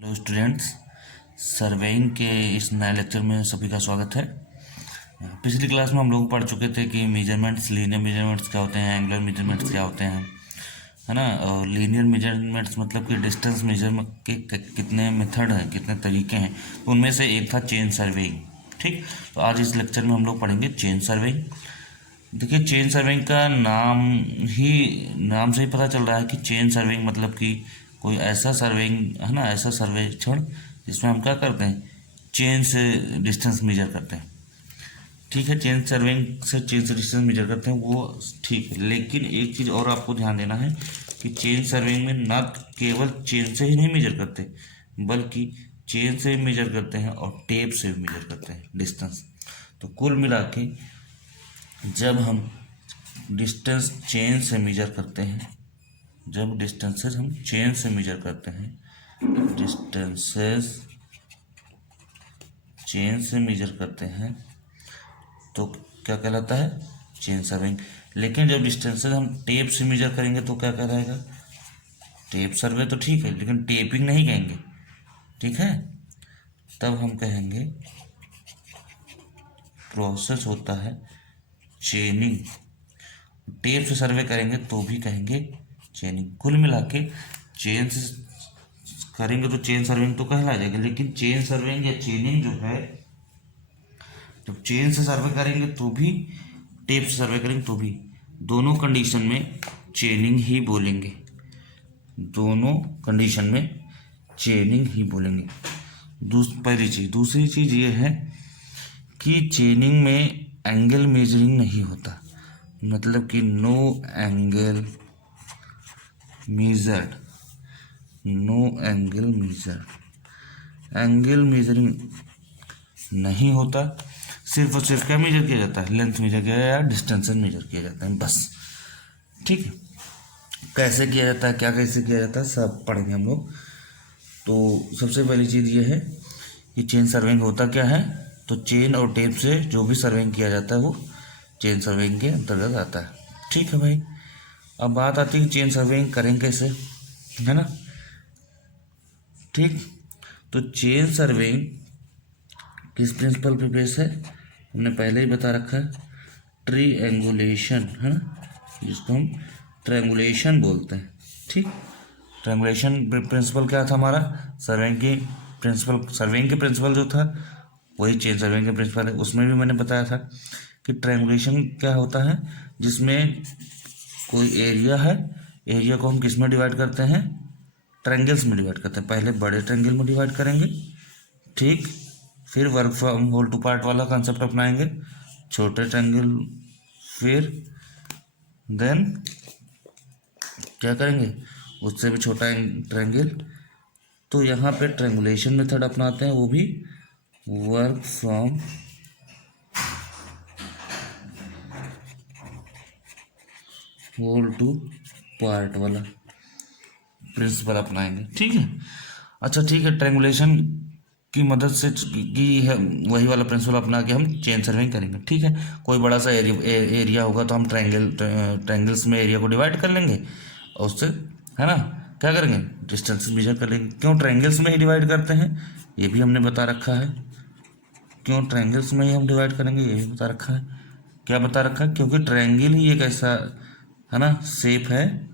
Hello students, surveying के इस नए लेक्चर में सभी का स्वागत है। पिछली क्लास में हम लोग पढ़ चुके थे कि मेजरमेंट्स, लीनियर मेजरमेंट्स क्या होते हैं, एंगुलर मेजरमेंट्स क्या होते हैं, है ना। और लीनियर मेजरमेंट्स मतलब कि डिस्टेंस मेजरमेंट के कितने मेथड हैं, कितने तरीके हैं। तो उनमें से एक था चेन सर्वेइंग। ठीक, तो आज इस लेक्चर में हम लोग पढ़ेंगे चेन सर्वेइंग। देखिए, चेन सर्वेइंग का नाम से ही पता चल रहा है कि चेन सर्वेइंग मतलब कि कोई ऐसा सर्वेइंग है ना, ऐसा सर्वेक्षण जिसमें हम क्या करते हैं, चेन से डिस्टेंस मेजर करते हैं। ठीक है, चेन सर्वेइंग से चेन से डिस्टेंस मेजर करते हैं, वो ठीक है। लेकिन एक चीज़ और आपको ध्यान देना है कि चेन सर्वेइंग में ना केवल चेन से ही नहीं मेजर करते, बल्कि चेन से भी मेजर करते हैं और टेप से भी मेजर करते हैं डिस्टेंस। तो कुल मिला के जब हम डिस्टेंस चेन से मेजर करते हैं, जब डिस्टेंसेस हम चेन से मेजर करते हैं, डिस्टेंसेस चेन से मेजर करते हैं तो क्या कहलाता है, चेन सर्वेइंग। लेकिन जब डिस्टेंसेस हम टेप से मेजर करेंगे तो क्या कहलाएगा, टेप सर्वे। तो ठीक है, लेकिन टेपिंग नहीं कहेंगे। ठीक है, तब हम कहेंगे प्रोसेस होता है चेनिंग। टेप से सर्वे करेंगे तो भी कहेंगे चेनिंग। कुल मिला के चेन से करेंगे तो चेन सर्विंग तो कहला जाएगा, लेकिन चेन सर्विंग या चेनिंग जो है, जब चेन से सर्वे करेंगे तो भी, टेप से सर्वे करेंगे तो भी, दोनों कंडीशन में चेनिंग ही बोलेंगे। दोनों कंडीशन में चेनिंग ही बोलेंगे। पहली चीज। दूसरी चीज ये है कि चेनिंग में एंगल मेजरिंग नहीं होता, मतलब कि no angle measured, no angle measure, angle measuring नहीं होता। सिर्फ और सिर्फ क्या मेजर किया जाता है, लेंथ मेजर किया जाता है, डिस्टेंस मेजर किया जाता है, बस। ठीक है, कैसे किया जाता है, क्या कैसे किया जाता है, सब पढ़ेंगे हम लोग। तो सबसे पहली चीज़ ये है कि चेन सर्वेइंग होता क्या है। तो चेन और टेप से जो भी सर्वेइंग किया जाता है वो चेन सर्वेइंग के अंतर्गत आता है। ठीक है भाई, अब बात आती है कि चेन सर्वेइंग करें कैसे, है ना। ठीक, तो चेन सर्वेइंग किस प्रिंसिपल पे बेस है, हमने पहले ही बता रखा है, ट्रीएंगुलेशन, है ना, जिसको हम ट्रायंगुलेशन बोलते हैं। ठीक, ट्रायंगुलेशन प्रिंसिपल क्या था हमारा, सर्वेइंग की प्रिंसिपल, सर्वेइंग के प्रिंसिपल जो था वही चेन सर्वेइंग के प्रिंसिपल है। उसमें भी मैंने बताया था कि ट्रायंगुलेशन क्या होता है, जिसमें कोई एरिया है, एरिया को हम किस में डिवाइड करते हैं, ट्रायंगल्स में डिवाइड करते हैं। पहले बड़े ट्रायंगल में डिवाइड करेंगे, ठीक, फिर work from whole to part वाला कंसेप्ट अपनाएंगे, छोटे ट्रायंगल, फिर देन क्या करेंगे, उससे भी छोटा ट्रायंगल। तो यहाँ पे ट्रायंगुलेशन मेथड अपनाते हैं, वो भी work from whole to part वाला प्रिंसिपल अपनाएंगे। ठीक है, अच्छा ठीक है, ट्रायंगुलेशन की मदद से की है वही वाला प्रिंसिपल अपना के हम चेन सर्वेइंग करेंगे। ठीक है, कोई बड़ा सा एरिया होगा तो हम ट्रायंगल्स में एरिया को डिवाइड कर लेंगे और उससे, है ना, क्या करेंगे, डिस्टेंस मेजर कर लेंगे। क्यों ट्रायंगल्स में ही डिवाइड करते हैं, ये भी हमने बता रखा है। क्यों ट्रायंगल्स में ही हम डिवाइड करेंगे, ये भी बता रखा है। क्या बता रखा है, क्योंकि ट्रायंगल ही एक ऐसा, है ना, शेप है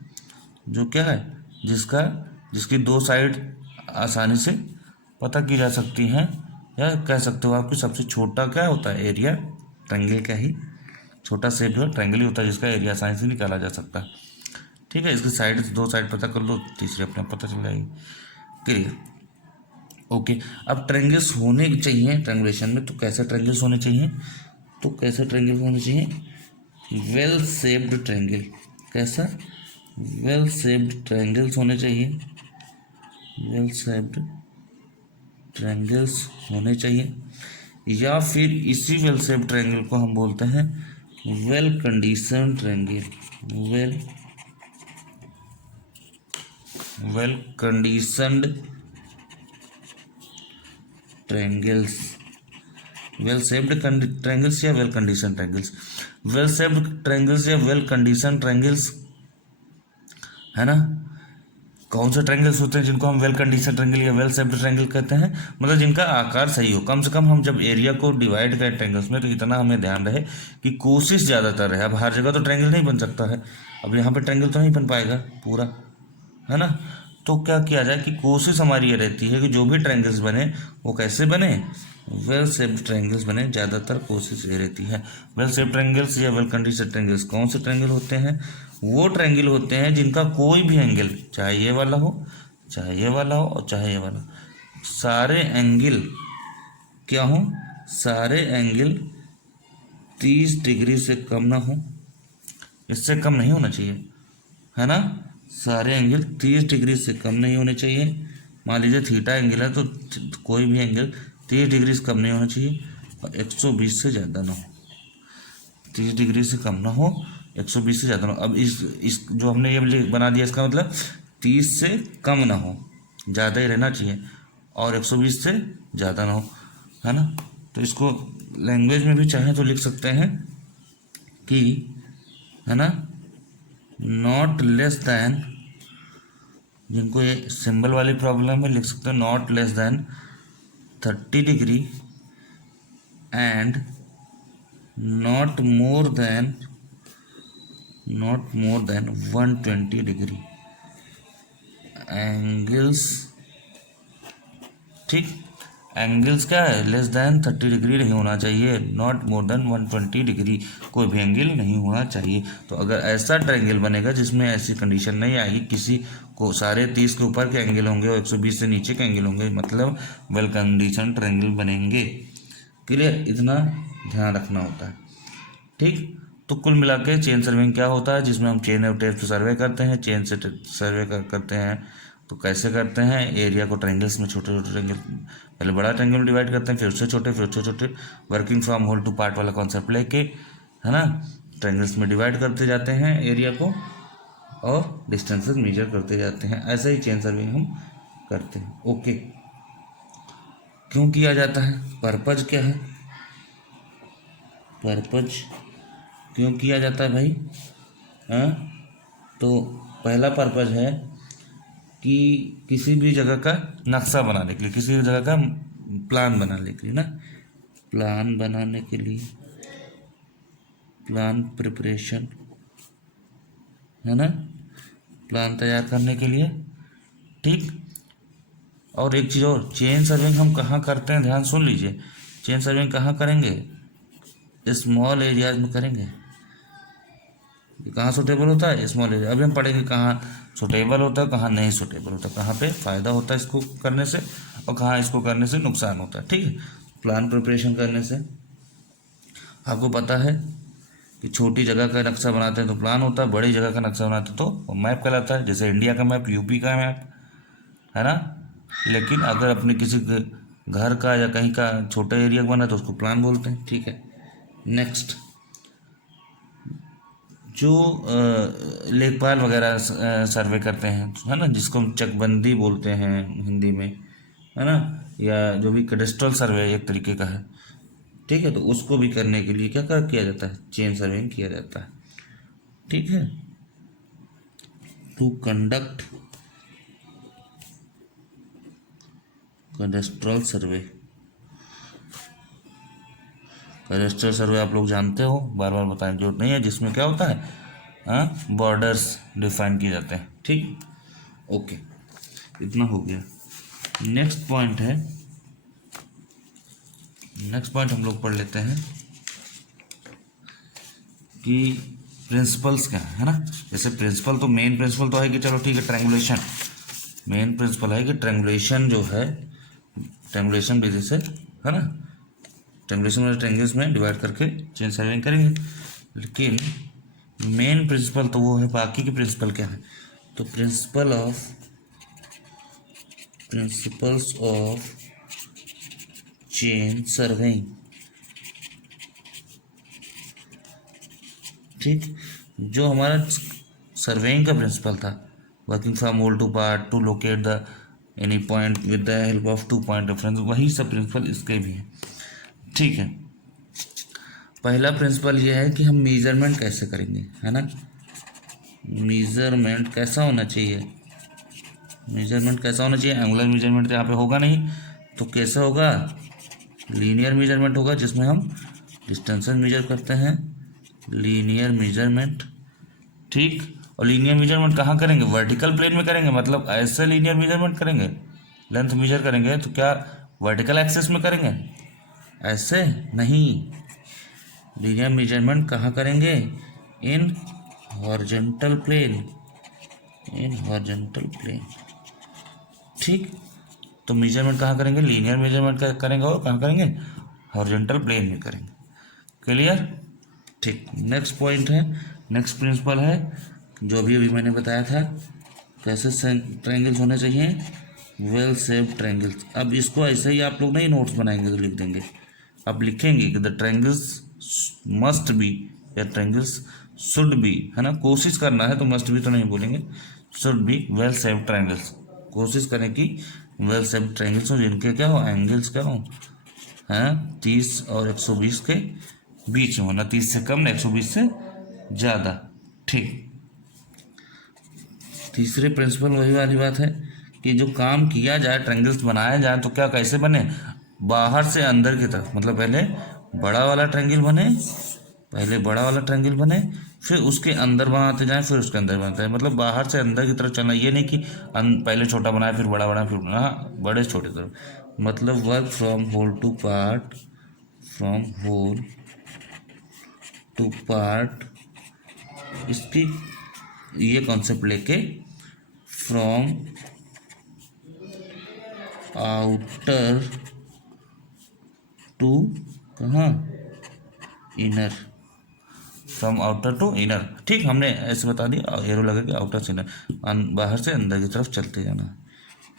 जो क्या है, जिसकी दो साइड आसानी से पता की जा सकती हैं, या कह सकते हो आपकी सबसे छोटा क्या होता है, एरिया ट्रायंगल का ही छोटा शेप जो ट्रायंगल ही होता है, जिसका एरिया आसानी से निकाला जा सकता है। ठीक है, इसकी साइड, दो साइड पता कर लो, तीसरी अपने पता चल जाएगी। Clear, okay. अब ट्रायंगल्स होने चाहिए ट्रायंगुलेशन में, तो कैसे ट्रायंगल्स होने चाहिए, तो कैसे ट्रायंगल होने चाहिए, वेल शेप्ड ट्रायंगल। कैसा, वेल शेप्ड ट्रायंगल्स होने चाहिए, वेल शेप्ड ट्रायंगल्स होने चाहिए, या फिर इसी वेल शेप्ड ट्रायंगल को हम बोलते हैं well condition triangle, well conditioned triangles, well shaped triangles या well condition triangles. Well shaped triangles या वेल कंडीशन ट्रायंगल्स, है ना, कौन से ट्रायंगल्स होते हैं जिनको हम वेल कंडीशन ट्रायंगल या वेल शेप्ड ट्रायंगल कहते हैं, मतलब जिनका आकार सही हो। कम से कम हम जब एरिया को डिवाइड करें ट्रायंगल्स में तो इतना हमें ध्यान रहे कि कोशिश ज़्यादातर है। अब हर जगह तो ट्रायंगल नहीं बन सकता है, अब यहाँ पे ट्रायंगल तो नहीं बन पाएगा पूरा, है ना। तो क्या किया जाए कि कोशिश हमारी ये रहती है कि जो भी ट्रायंगल्स बने वो कैसे बने, वेल शेप्ड ट्रायंगल्स बने। ज़्यादातर कोशिश ये रहती है। वेल शेप्ड ट्रायंगल्स या वेल कंडीशन ट्रायंगल्स कौन से ट्रायंगल होते हैं, वो ट्रायंगल होते हैं जिनका कोई भी एंगल, चाहे ये वाला हो, चाहे ये वाला हो और चाहे ये वाला, सारे एंगल क्या हो, सारे एंगल 30 डिग्री से कम ना हो, इससे कम नहीं होना चाहिए, है ना। सारे एंगल 30 डिग्री से कम नहीं होने चाहिए। मान लीजिए थीटा एंगल है तो कोई भी एंगल 30 डिग्री से कम नहीं होना चाहिए और 120 से ज़्यादा ना हो। 30 डिग्री से कम ना हो, 120 से ज़्यादा ना हो। अब इस जो हमने ये बना दिया, इसका मतलब 30 से कम ना हो, ज़्यादा ही रहना चाहिए, और 120 से ज़्यादा ना हो, है ना। तो इसको लैंग्वेज में भी चाहें तो लिख सकते हैं कि, है ना, नॉट लेस दैन, जिनको ये सिंबल वाली प्रॉब्लम है लिख सकते हैं not less than 30 degree and not more than 120 degree angles. ठीक, एंगल्स क्या है, लेस देन 30 डिग्री नहीं होना चाहिए, नॉट मोर देन 120 डिग्री, कोई भी एंगल नहीं होना चाहिए। तो अगर ऐसा ट्रायंगल बनेगा जिसमें ऐसी कंडीशन नहीं आएगी, किसी को सारे 30 के ऊपर के एंगल होंगे और 120 से नीचे के एंगल होंगे, मतलब वेल कंडीशन ट्रायंगल बनेंगे। क्लियर, इतना ध्यान रखना होता है। ठीक, तो कुल मिला के चेन सर्विंग क्या होता है, जिसमें हम चेन ऑफ टेप से सर्वे करते हैं। चेन से सर्वे करते हैं तो कैसे करते हैं, एरिया को ट्रायंगल्स में छोटे छोटे ट्रायंगल, पहले बड़ा ट्रायंगल में डिवाइड करते हैं, फिर उससे छोटे, फिर उससे छोटे, working from whole to part वाला कॉन्सेप्ट लेके, है ना, ट्रायंगल्स में डिवाइड करते जाते हैं एरिया को और डिस्टेंसेस मेजर करते जाते हैं। ऐसे ही चेन सर्विंग हम करते हैं। ओके, क्यों किया जाता है, पर्पज क्या है, पर्पज क्यों किया जाता है भाई, हाँ। तो पहला पर्पज है कि किसी भी जगह का नक्शा बनाने के लिए, किसी भी जगह का प्लान बनाने के लिए ना, प्लान बनाने के लिए, प्लान प्रिपरेशन, है ना, प्लान तैयार करने के लिए। ठीक, और एक चीज़ और, चेन सर्विंग हम कहाँ करते हैं, ध्यान सुन लीजिए। चेन सर्विंग कहाँ करेंगे, स्मॉल एरियाज में करेंगे। कहाँ सुटेबल होता है, स्मॉल एरिया। अभी हम पढ़ेंगे कहाँ सुटेबल होता है, कहाँ नहीं सुटेबल होता, कहाँ पे फ़ायदा होता है इसको करने से और कहाँ इसको करने से नुकसान होता है। ठीक है, प्लान प्रिपरेशन करने से आपको पता है कि छोटी जगह का नक्शा बनाते हैं तो प्लान होता है, बड़ी जगह का नक्शा बनाते हैं तो मैप कहलाता है। जैसे इंडिया का मैप, यूपी का मैप, है ना। लेकिन अगर अपने किसी घर का या कहीं का छोटा एरिया बना तो उसको प्लान बोलते हैं। ठीक है, नेक्स्ट, जो लेखपाल वगैरह सर्वे करते हैं, है ना, जिसको हम चकबंदी बोलते हैं हिंदी में, है ना, या जो भी कैडेस्ट्रल सर्वे एक तरीके का है। ठीक है, तो उसको भी करने के लिए क्या किया जाता है, चेन सर्वेइंग किया जाता है। ठीक है, to conduct cadastral survey. Cadastral survey आप लोग जानते हो, बार बार बताने की जरूरत नहीं है, जिसमें क्या होता है, हाँ, बॉर्डर्स डिफाइन किए जाते हैं। ठीक, ओके, इतना हो गया। नेक्स्ट पॉइंट है, नेक्स्ट पॉइंट हम लोग पढ़ लेते हैं कि प्रिंसिपल्स क्या है ना। जैसे प्रिंसिपल तो मेन प्रिंसिपल तो है कि चलो ठीक है, ट्रायंगुलेशन मेन प्रिंसिपल है कि ट्रायंगुलेशन जो है, ट्रायंगुलेशन बेसिस से, है ना, ट्रायंगुलेशन वाले ट्रायंगल्स में डिवाइड करके चेन सर्विंग करेंगे। लेकिन मेन प्रिंसिपल तो वो है, बाकी के प्रिंसिपल क्या है, तो प्रिंसिपल्स ऑफ चेन सर्वेइंग। ठीक, जो हमारा सर्वेइंग का प्रिंसिपल था, working from whole to part to locate the any point with the help of 2 point reference, वही सब प्रिंसिपल इसके भी हैं। ठीक है, पहला प्रिंसिपल ये है कि हम मेजरमेंट कैसे करेंगे, है ना। मेजरमेंट कैसा होना चाहिए, मेजरमेंट कैसा होना चाहिए, एंगुलर मेजरमेंट तो यहाँ पे होगा नहीं, तो कैसा होगा, लीनियर मेजरमेंट होगा, जिसमें हम डिस्टेंसेस मेजर करते हैं, लीनियर मेजरमेंट। ठीक, और लीनियर मेजरमेंट कहाँ करेंगे, वर्टिकल प्लेन में करेंगे, मतलब ऐसे लीनियर मेजरमेंट करेंगे, लेंथ मेजर करेंगे तो क्या वर्टिकल एक्सिस में करेंगे, ऐसे नहीं। लीनियर मेजरमेंट कहाँ करेंगे, in horizontal plane, in horizontal plane. ठीक, तो मेजरमेंट कहाँ करेंगे, लीनियर मेजरमेंट करेंगे, और कहाँ करेंगे, हॉरिजॉन्टल प्लेन में करेंगे। क्लियर। ठीक, नेक्स्ट पॉइंट है, नेक्स्ट प्रिंसिपल है जो अभी मैंने बताया था, कैसे ट्रायंगल्स होने चाहिए, वेल शेप्ड ट्रायंगल्स। अब इसको ऐसे ही आप लोग नहीं नोट्स बनाएंगे तो लिख देंगे, अब लिखेंगे कि द ट्रायंगल्स मस्ट बी, या ट्रायंगल्स शुड बी, है ना, कोशिश करना है तो मस्ट बी तो नहीं बोलेंगे, should be well shaped triangles. कोशिश करें कि वेल शेप्ड ट्रायंगल्स हो जिनके क्या हो, एंगल्स क्या हो, हैं 30 और 120 के बीच में होना, 30 से कम ना 120 से ज़्यादा। ठीक, तीसरे प्रिंसिपल वही वाली बात है कि जो काम किया जाए, ट्रायंगल्स बनाया जाए तो क्या कैसे बने, बाहर से अंदर की तरफ, मतलब पहले बड़ा वाला ट्रायंगल बने, पहले बड़ा वाला ट्रायंगल बने, फिर उसके अंदर बनाते जाएं, फिर उसके अंदर बनाते हैं, मतलब बाहर से अंदर की तरफ चलना। ये नहीं कि पहले छोटा बनाया फिर बड़ा बनाया फिर बड़े छोटे तरफ, मतलब work from whole to part, from whole to part, इसकी ये कॉन्सेप्ट लेके फ्रॉम आउटर टू कहाँ, inner, from outer to inner. ठीक, हमने ऐसे बता दिया, एरो लगा के आउटर से इनर, बाहर से अंदर की तरफ चलते जाना है।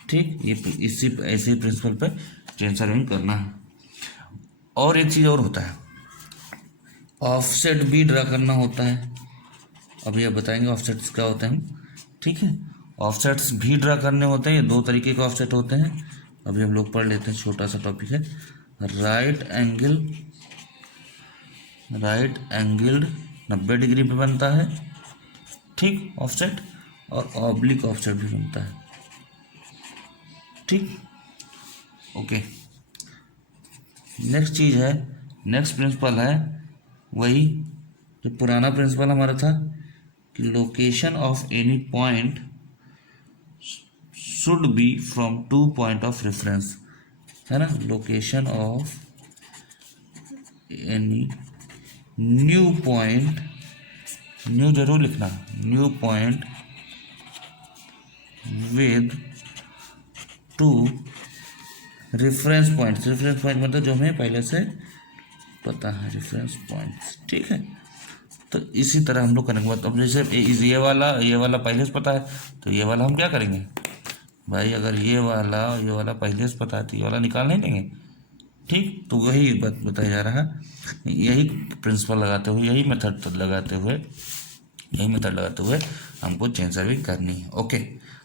ठीक, ये इसी ऐसे ही प्रिंसिपल पे चेन सर्विंग करना है। और एक चीज़ और होता है, ऑफसेट भी ड्रा करना होता है, अभी आप बताएंगे ऑफसेट्स क्या होते हैं। ठीक है, ऑफसेट्स भी ड्रा करने होते हैं, ये दो तरीके के ऑफसेट होते हैं, अभी हम लोग पढ़ लेते हैं, छोटा सा टॉपिक है। राइट एंगल्ड 90 डिग्री पे बनता है, ठीक, ऑफसेट, और ऑब्लिक ऑफसेट भी बनता है। ठीक, ओके। नेक्स्ट चीज़ है, नेक्स्ट प्रिंसिपल है वही जो पुराना प्रिंसिपल हमारा था कि location of any point should be from two point of reference, है ना, location of any new point, new जरूर लिखना, new point with two reference points, reference point मतलब जो हमें पहले से पता है, रेफरेंस पॉइंट्स। ठीक है, तो इसी तरह हम लोग करेंगे। अब जैसे ये वाला पहले से पता है, तो ये वाला हम क्या करेंगे भाई, अगर ये वाला पहले से पता है तो ये वाला निकाल नहीं देंगे। ठीक, तो वही बताया जा रहा है, यही प्रिंसिपल लगाते हुए, यही मेथड लगाते हुए हमको चेन सर्विंग करनी है। ओके,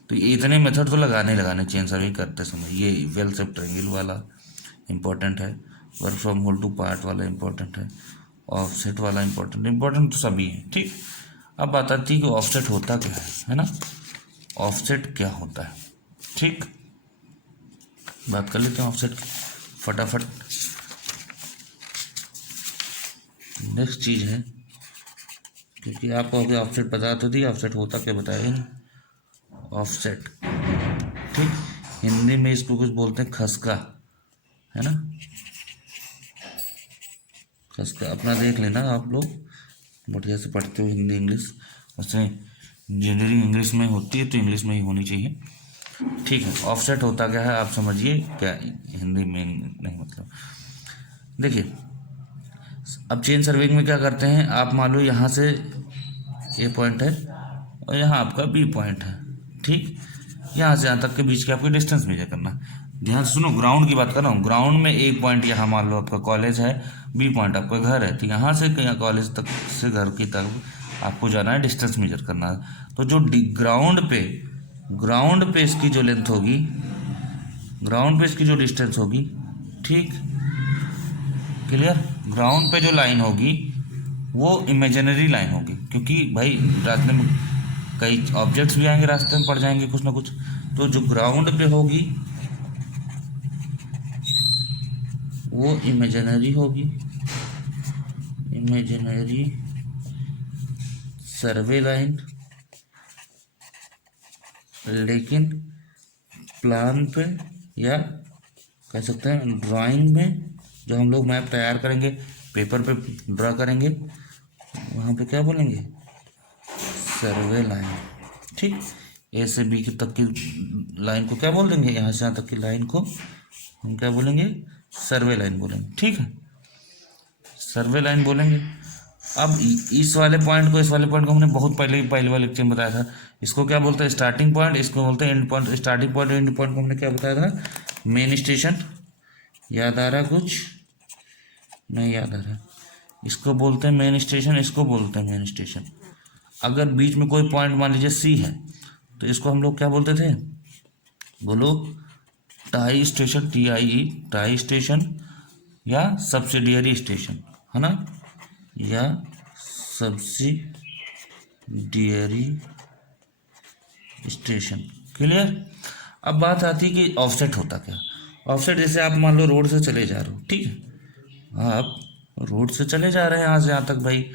तो इतने मेथड तो लगाने चेन सर्विंग करते समय। ये वेल शेप्ड ट्रायंगल वाला इम्पोर्टेंट है, work from whole to part वाला इम्पोर्टेंट है, ऑफसेट वाला इम्पोर्टेंट तो सभी है। ठीक, अब बात आती है कि ऑफसेट होता क्या है ना, ऑफसेट क्या होता है। ठीक, बात कर लेते हैं ऑफसेट की फटाफट। नेक्स्ट चीज़ है, क्योंकि आपको अभी ऑफसेट पता तो थी, ऑफसेट होता क्या बताया नहीं, ऑफसेट। ठीक, हिंदी में इसको कुछ बोलते हैं खसका, है ना, खसका। अपना देख लेना आप लोग, बढ़िया से पढ़ते हो हिंदी इंग्लिश, वैसे इंजीनियरिंग इंग्लिश में होती है तो इंग्लिश में ही होनी चाहिए। ठीक है, ऑफसेट होता क्या है आप समझिए, क्या हिंदी में नहीं, मतलब देखिए, अब चेन सर्विंग में क्या करते हैं, आप मान लो यहाँ से ए पॉइंट है और यहाँ आपका बी पॉइंट है। ठीक, यहाँ से यहाँ तक के बीच के आपको डिस्टेंस मेजर करना। ध्यान से सुनो, ग्राउंड की बात कर रहा हूँ, ग्राउंड में एक पॉइंट यहाँ मान लो आपका कॉलेज है, बी पॉइंट आपका घर है, तो यहाँ से कॉलेज तक से घर की तरफ आपको जाना है, डिस्टेंस मेजर करना है। तो जो ग्राउंड पे इसकी जो लेंथ होगी, ग्राउंड पे इसकी जो डिस्टेंस होगी, ठीक, क्लियर, ग्राउंड पे जो लाइन होगी वो इमेजिनरी लाइन होगी, क्योंकि भाई रास्ते में कई ऑब्जेक्ट्स भी आएंगे, रास्ते में पड़ जाएंगे कुछ ना कुछ, तो जो ग्राउंड पे होगी वो इमेजिनरी होगी, इमेजिनरी सर्वे लाइन। लेकिन प्लान पे या कह सकते हैं ड्राइंग में, जो हम लोग मैप तैयार करेंगे, पेपर पे ड्रा करेंगे, वहाँ पे क्या बोलेंगे, सर्वे लाइन। ठीक, ए से बी की तक की लाइन को क्या बोल देंगे, यहाँ से यहाँ तक की लाइन को हम क्या बोलेंगे, सर्वे लाइन बोलेंगे। ठीक है, सर्वे लाइन बोलेंगे। अब इस वाले पॉइंट को, इस वाले पॉइंट को हमने बहुत पहले वाले लेक्चर में बताया था, इसको क्या बोलते हैं, स्टार्टिंग पॉइंट, इसको बोलते हैं and point. Starting point and point को हमने क्या बताया था, मेन स्टेशन। याद आ रहा कुछ, नहीं याद आ रहा। इसको बोलते हैं मेन स्टेशन, इसको बोलते हैं मेन स्टेशन। अगर बीच में कोई पॉइंट मान लीजिए सी है, तो इसको हम लोग क्या बोलते थे, बोलो, tie station, TIE, tie station, या सब्सिडियरी स्टेशन, है ना, या सब्सिडियरी स्टेशन। क्लियर। अब बात आती है कि ऑफसेट होता क्या। ऑफसेट, जैसे आप मान लो रोड से चले जा रहे हो, ठीक है, आप रोड से चले जा रहे हैं यहाँ से यहाँ तक, भाई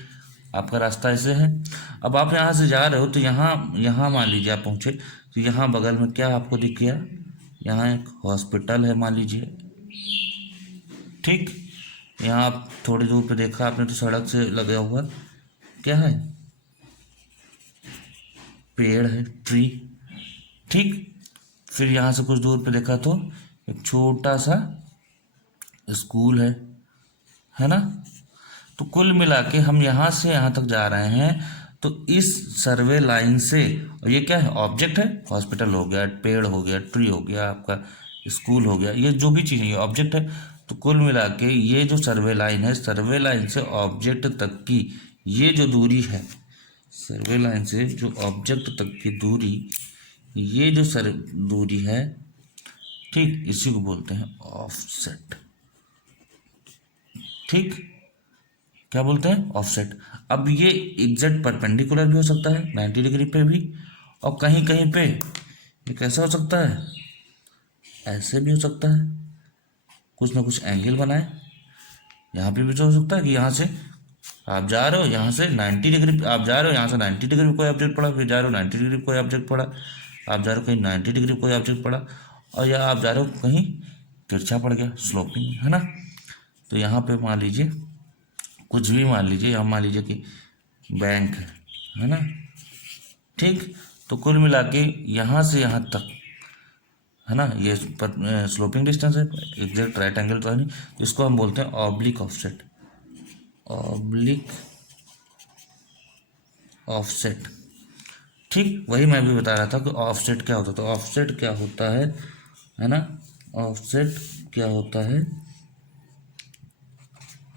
आपका रास्ता ऐसे है। अब आप यहाँ से जा रहे हो, तो यहाँ मान लीजिए आप पहुँचे, तो यहाँ बगल में क्या आपको दिख गया, यहाँ एक हॉस्पिटल है मान लीजिए। ठीक, यहाँ आप थोड़ी दूर पे देखा आपने, तो सड़क से लगा हुआ क्या है, पेड़ है, ट्री। ठीक, फिर यहाँ से कुछ दूर पे देखा तो एक छोटा सा स्कूल है ना। तो कुल मिला के हम यहाँ से यहाँ तक जा रहे हैं, तो इस सर्वे लाइन से, और ये क्या है, ऑब्जेक्ट है, हॉस्पिटल हो गया, पेड़ हो गया, ट्री हो गया, आपका स्कूल हो गया, ये जो भी चीज़ है ये ऑब्जेक्ट है। तो कुल मिला के ये जो सर्वे लाइन है, सर्वे लाइन से ऑब्जेक्ट तक की ये जो दूरी है, सर्वे लाइन से जो ऑब्जेक्ट तक की दूरी, ये जो दूरी है, ठीक, इसी को बोलते हैं ऑफसेट। ठीक, क्या बोलते हैं, ऑफसेट। अब ये एग्जैक्ट परपेंडिकुलर भी हो सकता है 90 डिग्री पे भी, और कहीं कहीं पे ये कैसा हो सकता है, ऐसे भी हो सकता है, कुछ ना कुछ एंगल बनाए। यहाँ पे भी तो हो सकता है कि यहाँ से आप जा रहे हो, यहाँ से 90 डिग्री आप जा रहे हो, यहाँ से 90 डिग्री पे कोई ऑब्जेक्ट पड़ा, फिर जा रहे हो 90 डिग्री पे कोई ऑब्जेक्ट पड़ा, आप जा रहे हो कहीं 90 डिग्री पे कोई ऑब्जेक्ट पड़ा, और या आप जा रहे हो कहीं तिरछा पड़ गया, स्लोपिंग, है ना। तो यहाँ पे मान लीजिए कुछ भी मान लीजिए, यहाँ मान लीजिए कि बैंक है ना। ठीक, तो कुल मिला के यहाँ से यहाँ तक, है ना, ये स्लोपिंग डिस्टेंस है, एग्जैक्ट राइट एंगल तो है नहीं, इसको हम बोलते हैं ऑब्लिक ऑफसेट, ऑब्लिक ऑफसेट। ठीक, वही मैं भी बता रहा था कि ऑफसेट क्या होता है। तो ऑफसेट क्या होता है ना, ऑफसेट क्या होता है,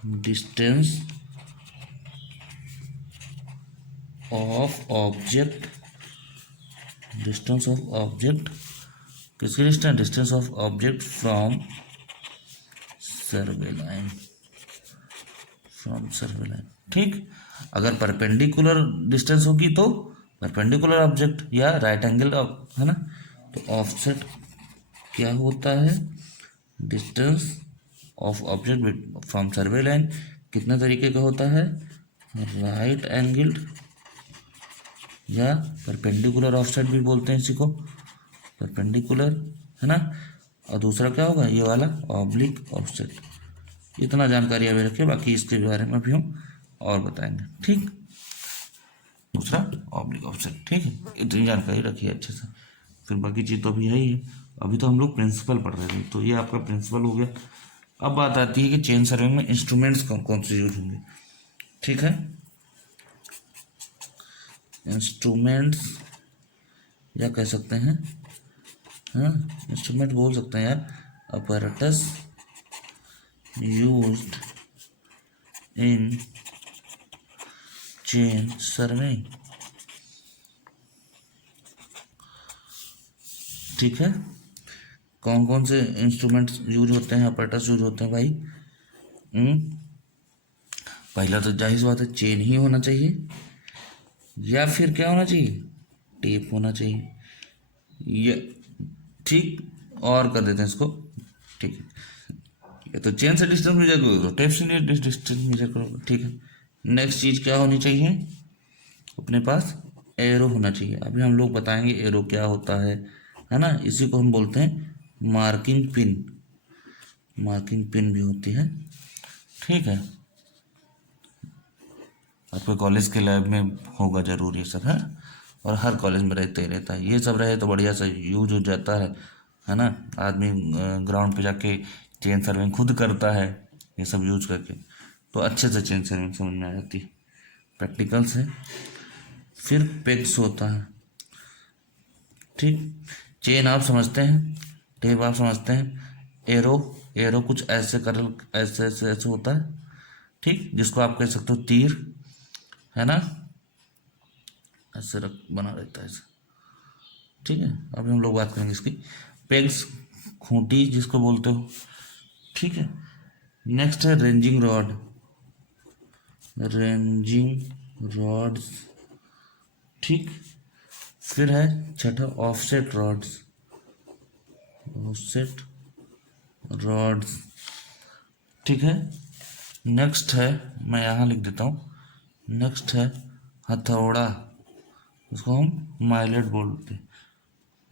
distance of object, distance of object, किसकी distance, distance of object from survey line, from survey line. ठीक, अगर परपेंडिकुलर डिस्टेंस होगी तो परपेंडिकुलर ऑब्जेक्ट या राइट एंगल, है ना। तो ऑफसेट क्या होता है, distance of object from survey line, कितना तरीके का होता है, राइट एंगल्ड या परपेंडिकुलर ऑफसेट भी बोलते हैं इसी को, परपेंडिकुलर, है ना। और दूसरा क्या होगा, ये वाला ऑब्लिक ऑफसेट। इतना जानकारी अभी रखिए, बाकी इसके बारे में भी हम और बताएंगे। ठीक, दूसरा ऑब्लिक ऑफसेट। ठीक है, इतनी जानकारी रखिए अच्छे से, फिर बाकी चीज़ तो अभी है ही है। अभी तो हम लोग प्रिंसिपल पढ़ रहे थे, तो ये आपका प्रिंसिपल हो गया। अब बात आती है कि चेन सर्वे में इंस्ट्रूमेंट्स कौन कौन से यूज होंगे। ठीक है, इंस्ट्रूमेंट्स या कह सकते हैं, हाँ इंस्ट्रूमेंट बोल सकते हैं यार, apparatus used in chain survey. ठीक है, कौन कौन से इंस्ट्रूमेंट्स यूज होते हैं, अपैरेटस यूज होते हैं भाई। पहला तो जाहिर बात है चेन ही होना चाहिए, या फिर क्या होना चाहिए, टेप होना चाहिए, ठीक, और कर देते हैं इसको। ठीक है, तो चेन से डिस्टेंस मेजर करो, टेप से डिस्टेंस मेजर करो। ठीक है, नेक्स्ट चीज क्या होनी चाहिए अपने पास? एरो होना चाहिए। अभी हम लोग बताएंगे एरो क्या होता है ना। इसी को हम बोलते हैं मार्किंग पिन। मार्किंग पिन भी होती है। ठीक है, आपके कॉलेज के लैब में होगा जरूर ये सब, है। और हर कॉलेज में रहते ही रहता है ये सब, रहे तो बढ़िया से यूज हो जाता है ना। आदमी ग्राउंड पे जाके चेन सर्विंग खुद करता है ये सब यूज करके, तो अच्छे से चेन सर्विंग समझ में आ जाती है। प्रैक्टिकल्स है। फिर पेग्स होता है। ठीक, चेन आप समझते हैं, टेप आप समझते हैं, एरो, एरो कुछ ऐसे कर, ऐसे ऐसे ऐसे होता है। ठीक, जिसको आप कह सकते हो तीर, है ना, ऐसे रख बना रहता है ऐसे। ठीक है, अभी हम लोग बात करेंगे इसकी। पेग्स, खूंटी जिसको बोलते हो। ठीक है, नेक्स्ट है रेंजिंग रॉड। Ranging rods. ठीक, फिर है छठा ऑफसेट रॉड्स। Offset rods. ठीक है, नेक्स्ट है, मैं यहाँ लिख देता हूँ, नेक्स्ट है हथौड़ा। उसको हम माइलेट बोलते हैं,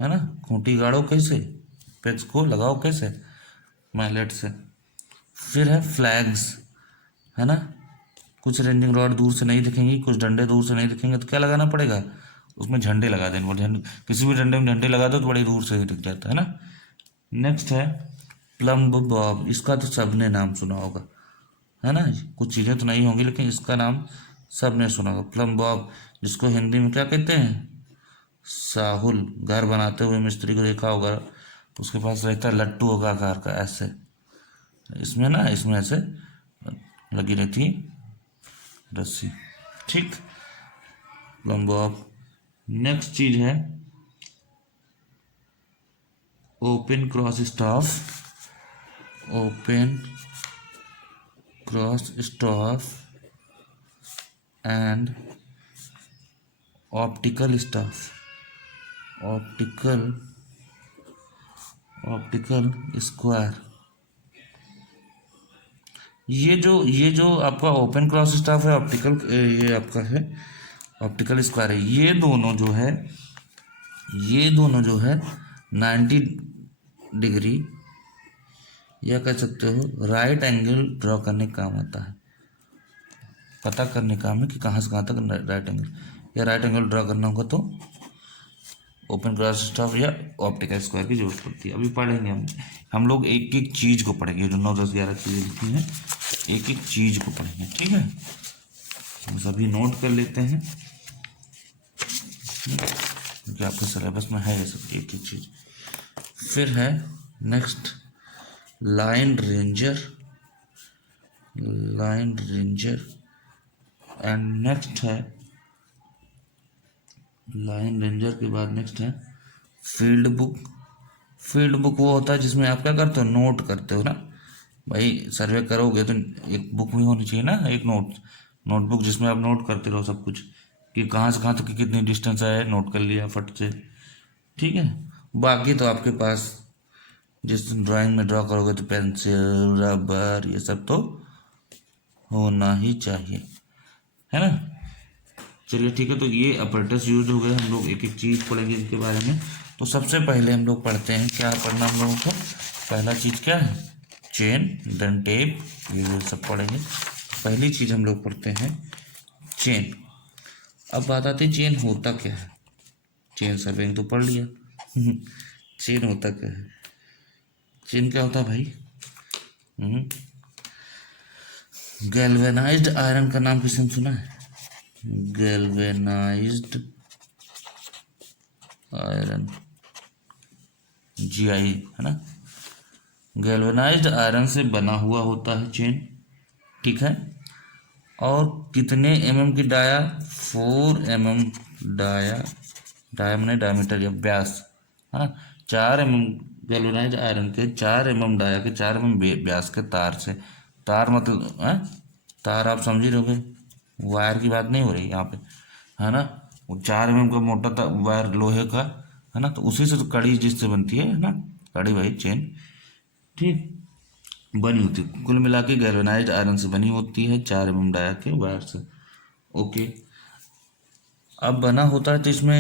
है ना। खूंटी गाड़ो कैसे, पेग्स को लगाओ कैसे, माइलेट से। फिर है फ्लैग्स, है ना। कुछ रेंजिंग रॉड दूर से नहीं दिखेंगी, कुछ डंडे दूर से नहीं दिखेंगे, तो क्या लगाना पड़ेगा उसमें? झंडे लगा देने, वो झंडे, किसी भी डंडे में झंडे लगा दो तो बड़ी दूर से ही दिख जाता है ना। नेक्स्ट है प्लम्ब बॉब। इसका तो सबने नाम सुना होगा, है ना। कुछ चीज़ें तो नहीं होंगी लेकिन इसका नाम सबने सुना होगा, प्लम्ब बॉब, जिसको हिंदी में क्या कहते हैं? साहुल। घर बनाते हुए मिस्त्री को देखा होगा, उसके पास रहता है लट्टू होगा आकार का ऐसे, इसमें ना, इसमें ऐसे लगी रहती है रस्सी। ठीक, प्लम्ब बॉब। नेक्स्ट चीज है open cross staff. Open cross staff and optical staff. Optical square. ये जो आपका ओपन क्रॉस स्टाफ है, ऑप्टिकल, ये आपका है ऑप्टिकल स्क्वायर है। ये दोनों जो है 90 डिग्री, या कह सकते हो राइट एंगल ड्रॉ करने का काम आता है। पता करने का काम है कि कहाँ से कहाँ तक राइट एंगल, या राइट एंगल ड्रॉ करना होगा तो ओपन क्रॉस स्टाफ या ऑप्टिकल स्क्वायर की जरूरत पड़ती है। अभी पढ़ेंगे हम लोग एक एक चीज को पढ़ेंगे, जो 9 10 11 चीजें लिखी हैं, एक एक चीज को पढ़ेंगे। ठीक है, हम सभी नोट कर लेते हैं क्योंकि आपके सिलेबस में है ये सब एक एक चीज। फिर है next line ranger. Line ranger and next है लाइन रेंजर के बाद नेक्स्ट है फील्ड बुक। फील्ड बुक वो होता है जिसमें आप क्या करते हो, नोट करते हो ना भाई। सर्वे करोगे तो एक बुक भी होनी चाहिए ना, एक नोटबुक जिसमें आप नोट करते रहो सब कुछ, कि कहाँ से कहाँ तक की कितनी डिस्टेंस है, नोट कर लिया फट से। ठीक है, बाकी तो आपके पास जिस ड्राइंग में ड्रॉ करोगे तो पेंसिल, रबर, ये सब तो होना ही चाहिए, है ना। चलिए ठीक है, तो ये अपरेटस यूज हो गए। हम लोग एक एक चीज़ पढ़ेंगे इनके बारे में। तो सबसे पहले हम लोग पढ़ते हैं, क्या पढ़ना हम लोगों को? पहला चीज़ क्या है? चेन, देन टेप, ये सब पढ़ेंगे। पहली चीज़ हम लोग पढ़ते हैं चेन। अब बात आती है चेन होता क्या है। चेन सर्विंग तो पढ़ लिया चेन होता क्या है? चेन क्या होता है भाई? गैल्वेनाइज्ड आयरन का नाम किसी ने सुना है? गैल्वेनाइज्ड आयरन, GI, है ना। गैल्वेनाइज्ड आयरन से बना हुआ होता है चेन। ठीक है, और कितने mm की डाया? 4 mm डाया, डाया मैंने डायमीटर या व्यास, है ना। 4 mm गैल्वेनाइज्ड आयरन के 4 mm डाया के 4 mm व्यास के तार से, तार मतलब तार आप समझ ही रहोगे, वायर की बात नहीं हो रही यहाँ पे, है ना। वो 4 mm का मोटा वायर लोहे का, है ना। तो उसी से तो कड़ी जिससे बनती है ना, कड़ी भाई चेन, ठीक, बनी होती है। कुल मिला के गैल्वेनाइज्ड आयरन से बनी होती है 4 mm डाया के वायर से। ओके, अब बना होता है तो इसमें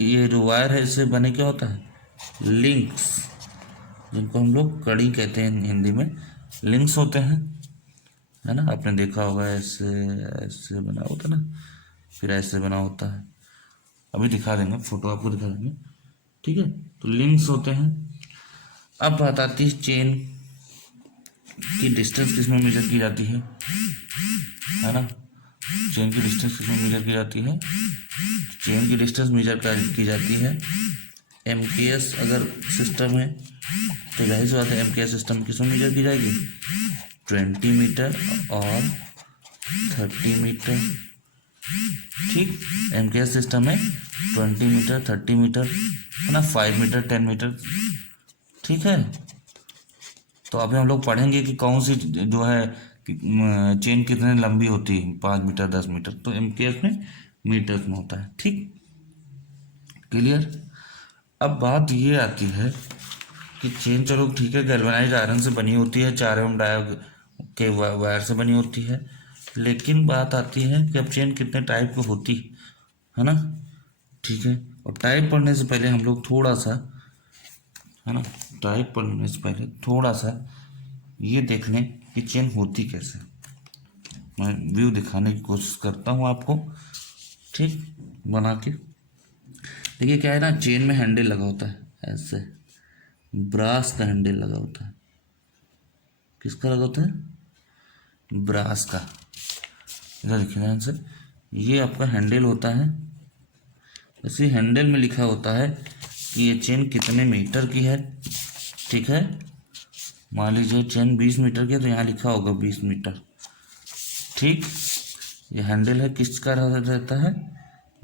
ये जो वायर है इससे बने क्या होता है, लिंक्स, जिनको हम लोग कड़ी कहते हैं हिंदी में, लिंक्स होते हैं, है ना। आपने देखा होगा ऐसे ऐसे बना होता है ना, फिर ऐसे बना होता है। अभी दिखा देंगे, फोटो आपको दिखा देंगे, ठीक है। तो लिंक्स होते हैं। अब बात आती है चेन की डिस्टेंस किस में मेजर की जाती है ना। चेन की डिस्टेंस किस में मेजर की जाती है, चेन की डिस्टेंस मेजर की जाती है एमकेएस अगर सिस्टम है तो जाहिर सी बात है एमकेएस सिस्टम किस में मेजर की जाएगी, 20 मीटर और 30 मीटर, ठीक। एमकेएस सिस्टम में 20 मीटर 30 मीटर है ना, 5 मीटर 10 मीटर, ठीक है। तो अभी हम लोग पढ़ेंगे कि कौन सी जो है चेन कितने लंबी होती है, 5 मीटर 10 मीटर, तो एमकेएस में मीटर्स में होता है, ठीक, क्लियर। अब बात ये आती है कि चेन चलो ठीक है गैल्वेनाइज्ड आयरन से बनी होती है, 4 mm डाया के वायर से बनी होती है, लेकिन बात आती है कि अब चेन कितने टाइप की होती है ना, ठीक है। और टाइप पढ़ने से पहले हम लोग थोड़ा सा, है ना, टाइप पढ़ने से पहले थोड़ा सा ये देख लें कि चेन होती कैसे। मैं व्यू दिखाने की कोशिश करता हूँ आपको, ठीक, बना के। देखिए क्या है ना, चेन में हैंडल लगा होता है ऐसे, ब्रास का हैंडल लगा होता है। किसका लगा होता है, ब्रास का। इधर देखिए ध्यान से, ये आपका हैंडल होता है। इसी हैंडल में लिखा होता है कि ये चेन कितने मीटर की है, ठीक है। मान लीजिए चेन 20 मीटर की है तो यहाँ लिखा होगा 20 मीटर, ठीक। ये हैंडल है किसका रहता है,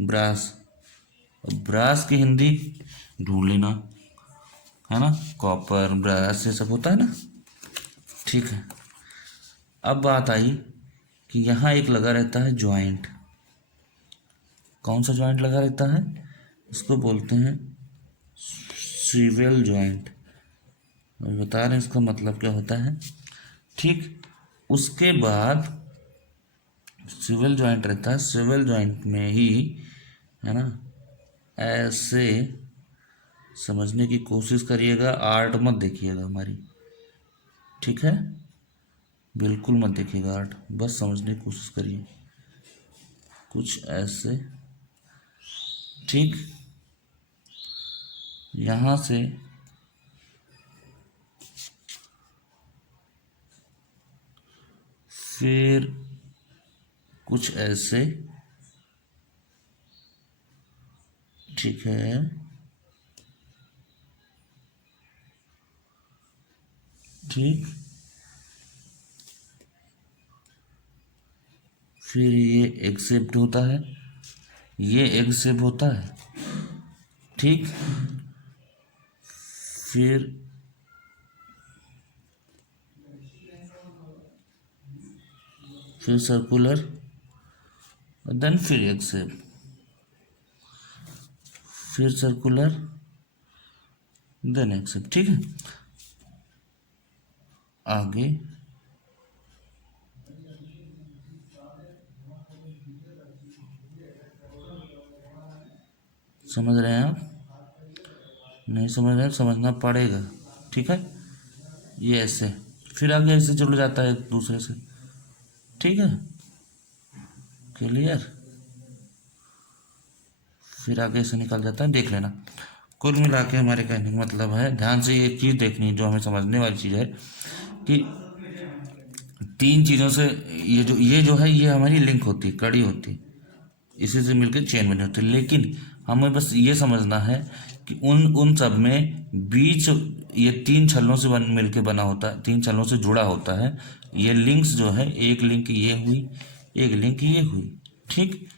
ब्रास। ब्रास की हिंदी ढूंढ लेना, है ना, कॉपर ब्रास ये सब होता है ना, ठीक है। अब बात आई कि यहाँ एक लगा रहता है जॉइंट। कौन सा जॉइंट लगा रहता है, इसको बोलते हैं स्वीवेल जॉइंट। बता रहे हैं इसका मतलब क्या होता है, ठीक। उसके बाद स्वीवेल जॉइंट रहता है, स्वीवेल जॉइंट में ही, है ना, ऐसे समझने की कोशिश करिएगा, आर्ट मत देखिएगा हमारी, ठीक है, बिल्कुल मत देखिएगा आर्ट, बस समझने की कोशिश करिए, कुछ ऐसे, ठीक। यहाँ से फिर कुछ ऐसे, ठीक है, ठीक। फिर ये एग शेप्ड होता है, ये एग शेप होता है, ठीक। फिर सर्कुलर, देन फिर एग शेप, फिर सर्कुलर, देन एग शेप, ठीक है। आगे समझ रहे हैं आप, नहीं समझ रहे हैं, समझना पड़ेगा, ठीक है। ये ऐसे, फिर आगे ऐसे जुड़ जाता है एक दूसरे से, ठीक है, क्लियर। फिर आगे से निकल जाता है, देख लेना। कुल मिला के हमारे कहने का मतलब है, ध्यान से ये चीज़ देखनी जो हमें समझने वाली चीज़ है कि 3 चीज़ों से ये जो है ये हमारी लिंक होती है, कड़ी होती है, इसी से मिलकर चेन बनी होती है। लेकिन हमें बस ये समझना है कि उन सब में बीच ये 3 छल्लों से मिलकर बना होता है, 3 छल्लों से जुड़ा होता है। ये लिंक्स जो है, एक लिंक ये हुई, एक लिंक ये हुई, ठीक।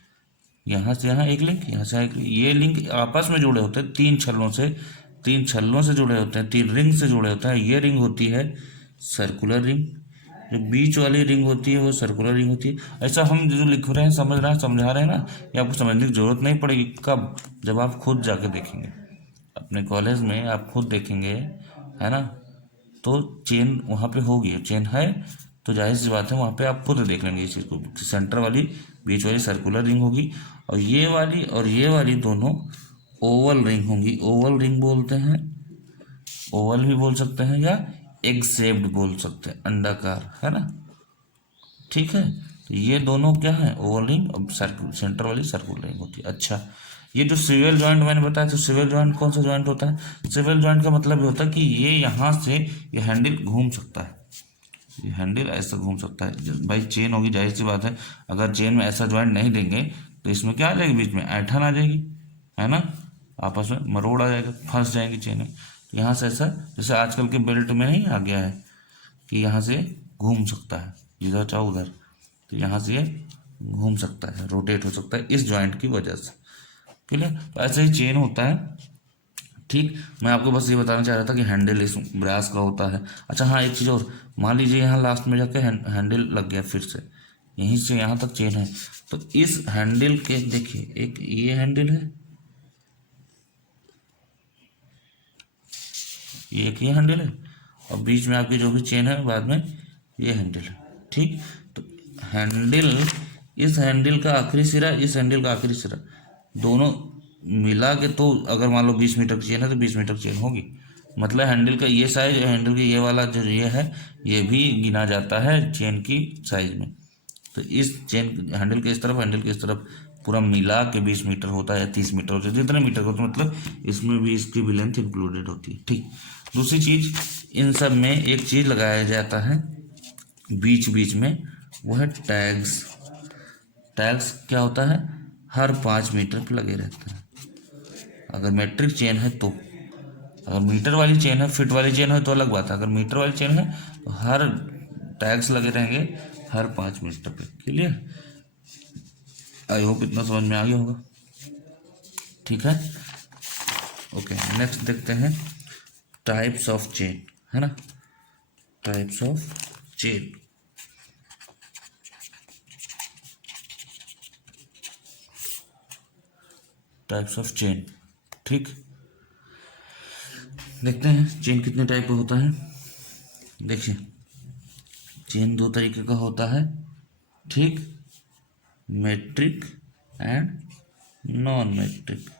यहाँ से यहाँ एक लिंक, यहाँ से एक, ये लिंक आपस में जुड़े होते हैं 3 छल्लों से, 3 छल्लों से जुड़े होते हैं, 3 रिंग से जुड़े होते हैं। ये रिंग होती है सर्कुलर रिंग, जो बीच वाली रिंग होती है वो सर्कुलर रिंग होती है। ऐसा हम जो लिख रहे हैं, समझा रहे हैं ना, ये आपको समझने की जरूरत नहीं पड़ेगी। कब? जब आप खुद जाके देखेंगे अपने कॉलेज में, आप खुद देखेंगे, है ना, तो चेन वहाँ पे होगी, चेन है तो जाहिर सी बात है वहाँ पे आप खुद देख लेंगे इस चीज़ को। सेंटर वाली बीच वाली सर्कुलर रिंग होगी, और ये वाली दोनों ओवल रिंग होंगी। ओवल रिंग बोलते हैं, ओवल भी बोल सकते हैं या एग शेप्ड बोल सकते हैं, अंडाकार, है ना। ठीक है, तो ये दोनों क्या है? ओवल रिंग और सेंटर वाली सर्कुलर रिंग होती है। अच्छा, ये जो सिविल जॉइंट मैंने बताया, तो सिविल जॉइंट कौन सा जॉइंट होता है? सिविल जॉइंट का मतलब ये होता है कि ये यहाँ से ये हैंडल घूम सकता है, ये हैंडल ऐसा घूम सकता है। भाई चेन होगी, जाहिर सी बात है, अगर चेन में ऐसा जॉइंट नहीं देंगे तो इसमें क्या आ जाएगी? बीच में ऐंठन आ जाएगी, है ना, आपस में मरोड़ आ जाएगा, फंस जाएंगी चेनें। तो यहाँ से ऐसा, जैसे आजकल के बेल्ट में नहीं आ गया है कि यहाँ से घूम सकता है, इधर चाहो उधर, तो यहाँ से ये घूम सकता है, रोटेट हो सकता है इस जॉइंट की वजह से। क्लियर? तो ऐसे ही चेन होता है। ठीक, मैं आपको बस ये बताना चाह रहा था कि हैंडल इस ब्रास का होता है। अच्छा हाँ, एक चीज़ और, मान लीजिए यहाँ लास्ट में जाके हैंडल लग गया, फिर से यहीं से यहाँ तक चेन है, तो इस हैंडल के देखिए, एक ये हैंडल है, ये एक ये हैंडल है, और बीच में आपकी जो भी चेन है बाद में ये हैंडल है। ठीक, तो हैंडल, इस हैंडल का आखिरी सिरा, इस हैंडल का आखिरी सिरा, दोनों मिला के, तो अगर मान लो 20 मीटर की चेन है तो 20 मीटर की चेन होगी। मतलब हैंडल का ये साइज, हैंडल की ये वाला जो ये है, ये भी गिना जाता है चेन की साइज में। तो इस चेन, हैंडल के इस तरफ, हैंडल के इस तरफ, पूरा मिला के 20 मीटर होता है या 30 मीटर होता है, जितने मीटर होता है, मतलब इसमें भी इसकी भी लेंथ इंक्लूडेड होती है। ठीक, दूसरी चीज, इन सब में एक चीज लगाया जाता है बीच बीच में, वो है टैग्स। टैग्स क्या होता है? हर 5 मीटर पे लगे रहते हैं। अगर मेट्रिक चेन है तो, अगर मीटर वाली चेन है, फिट वाली चेन है तो अलग बात है, अगर मीटर वाली चेन है तो हर टैग्स लगे रहेंगे हर 5 मीटर पे। क्लियर? आई होप इतना समझ में आ गया होगा। ठीक है, ओके, नेक्स्ट देखते हैं टाइप्स ऑफ चेन, है ना, types of chain. Types of chain, ठीक, देखते हैं चेन कितने टाइप का होता है। देखिए, चेन 2 तरीके का होता है, ठीक, metric and non metric.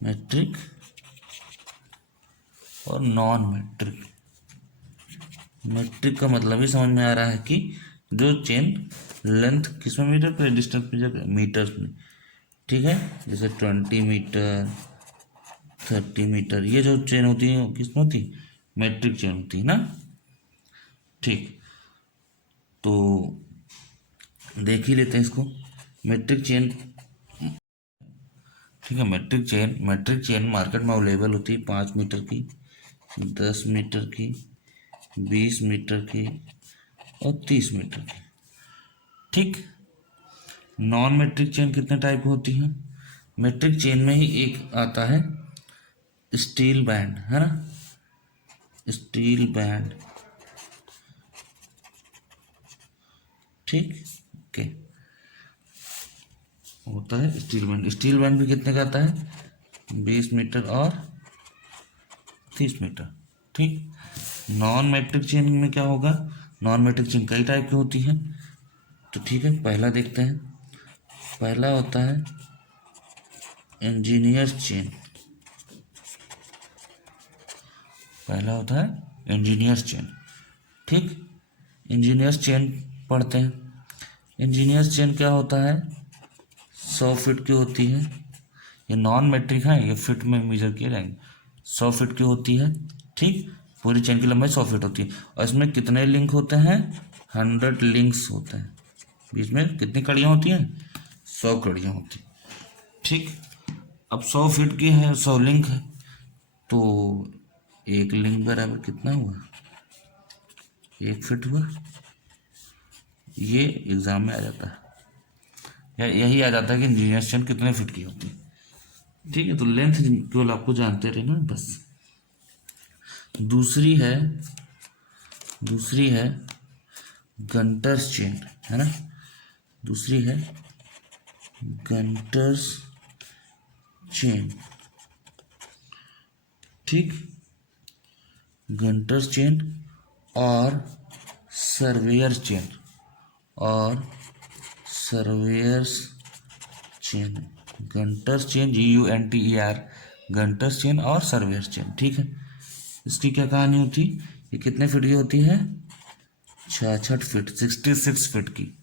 Metric और नॉन मेट्रिक। मेट्रिक का मतलब ही समझ में आ रहा है कि जो चेन लेंथ किसमें मीटर पे, डिस्टेंस पे जाकर मीटर्स में, ठीक है, जैसे 20 मीटर, 30 मीटर, ये जो चेन होती है वो किसमें होती है? मेट्रिक चेन होती है ना। ठीक, तो देख ही लेते हैं इसको। मेट्रिक चेन, ठीक है, मेट्रिक चेन मार्केट में अवेलेबल होती है 5 मीटर की, 10 मीटर की, 20 मीटर की और 30 मीटर की। ठीक, नॉन मेट्रिक चेन कितने टाइप की होती है? मेट्रिक चेन में ही एक आता है स्टील बैंड, है ना, स्टील बैंड। ठीक, ओके, होता है स्टील बैंड। स्टील बैंड भी कितने का आता है? 20 मीटर और 30 मीटर। ठीक, नॉन मैट्रिक चेन में क्या होगा? नॉन मैट्रिक चेन कई टाइप की होती है, तो ठीक है, पहला देखते हैं। पहला होता है इंजीनियर चेन। पहला होता है इंजीनियर चेन। ठीक, इंजीनियर चेन पढ़ते हैं। इंजीनियर चेन क्या होता है? 100 फीट की होती है। ये नॉन मैट्रिक है, ये फिट में मेजर किए जाएंगे। 100 फीट की होती है। ठीक, पूरी चेन की लंबाई 100 फीट होती है, और इसमें कितने लिंक होते हैं? 100 लिंक्स होते हैं। बीच में कितनी कड़ियाँ होती हैं? 100 कड़ियाँ होती हैं। ठीक, अब 100 फीट की है, 100 लिंक है, तो एक लिंक बराबर कितना हुआ? 1 फीट हुआ। ये एग्जाम में आ जाता है, या यही आ जाता है कि इंजीनियर चेन कितने फीट की होती है। ठीक है, तो लेंथ केवल आपको जानते रहना बस। दूसरी है गंटर्स चेन, है ना, दूसरी है गंटर्स चेन, ठीक, गंटर्स चेन और surveyor chain, Gunter's chain GUNTER, Gunter's chain और सर्वेयर चेन, ठीक है। इसकी क्या कहानी होती, ये कितने फीट की होती है, 66 फीट, 66 फीट की।